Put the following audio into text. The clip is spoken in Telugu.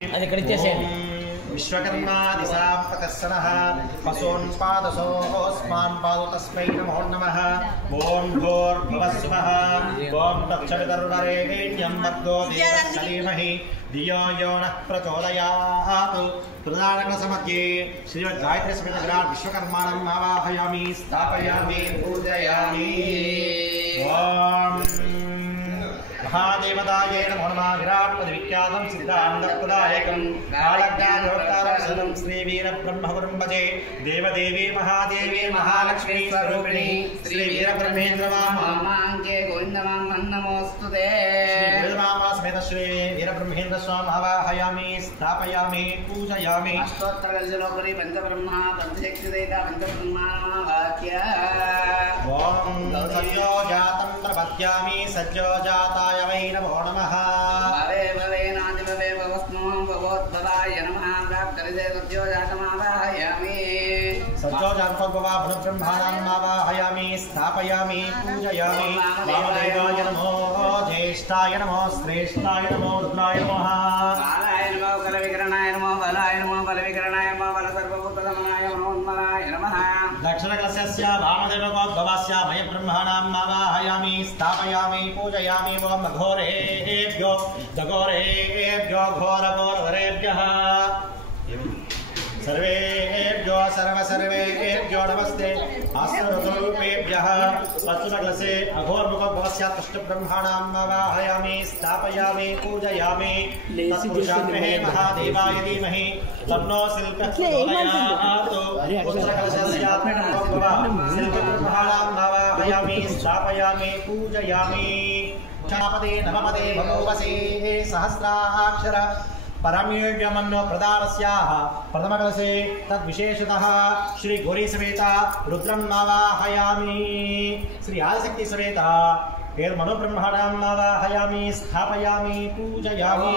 అది ఇక్కడ ఇచ్చేసేయండి. విశ్వకర్మాదిశాంపకస్సనః పశూన్పాదసోస్మాన్ పాదు తస్మై నమో నమః. ఓం భూర్భువస్సువః ఓం తత్సవితుర్వరేణ్యం భర్గో దేవస్య ధీమహి ధియో యో నః ప్రచోదయాత్. ప్రధానగ్రహసమధ్యే శ్రీమద్గాయత్రీ సమేత విరాట్ విశ్వకర్మాణం ఆవాహయామి స్థాపయామి పూజయామి. ఓం महादेवताये नमो नमः. विराट्पदि विख्यातं सिद्धानन्दप्रदायकं कालज्ञानोक्तारं श्रीवीरब्रह्मगुरुं भजे. देवदेवी महादेवी महालक्ष्मी स्वरूपिणी श्रीवीरब्रह्मेन्द्रमामाङ्के गोविन्दमां नमोऽस्तुते. श्रीवीरमामा श्री वीरब्रह्मेन्द्रस्वामी आवाहयामि स्थापयामि पूजयामि. अष्टोत्तरगजलोकरी पञ्चब्रह्मा पञ्चचक्षुदेता पञ्चब्रह्मावाक्य. ओम सद्योजातं प्रपद्यामि सद्योजाताय वै नमो नमः. भवे भवे नादि भवे भवस्मो भवोद्भवाय नमः. प्राप्तरिदे सद्योजातमावाहयामि. सद्योजातोद्भवा ब्रह्माणाम् आवाहयामि स्थापयामि पूजयामि. वामदेवाय नमो ज्येष्ठाय नमो श्रेष्ठाय नमो रुद्राय नमः. बालाय नमो बलविकरणाय नमो बलाय नमो बलविकरणाय नमो बलसर्वभूतसमनाय नमो उन्मलाय नमः. दक्षिणकलशस्य वामदेवोद्भवस्य मय ब्रह्माणाम् आवाहयामि स्थापयामि पूजयामि. ओम घोरेभ्यो दघोरेभ्यो घोरघोरधरेभ्यः सर्वेभ्यो सर्वेभ्यो नमस्ते. आस्त्ररूपेभ्यः अच्युतकलशे अघोरमुखोद्भवस्य तुष्टब्रह्माणाम् आवाहयामि स्थापयामि पूजयामि. तत्पुरुषाग्रहे महादेवाय धीमहि तन्नो शिल्पः प्रचोदयात्. पुत्रकलशस्य शिल्पब्रह्माणाम् आवाहयामि स्थापयामि पूजयामि. क्षणपदे नवपदे भगवसे सहस्राक्षर परमेव्यमन्नो प्रदारस्याः प्रथमकलशे तद्विशेषतः श्री गौरी समेत रुद्रम् आवाहयामि. श्री आदिशक्ति समेत मनोब्रह्माणाम् आवाहयामि स्थापयामि पूजयामि.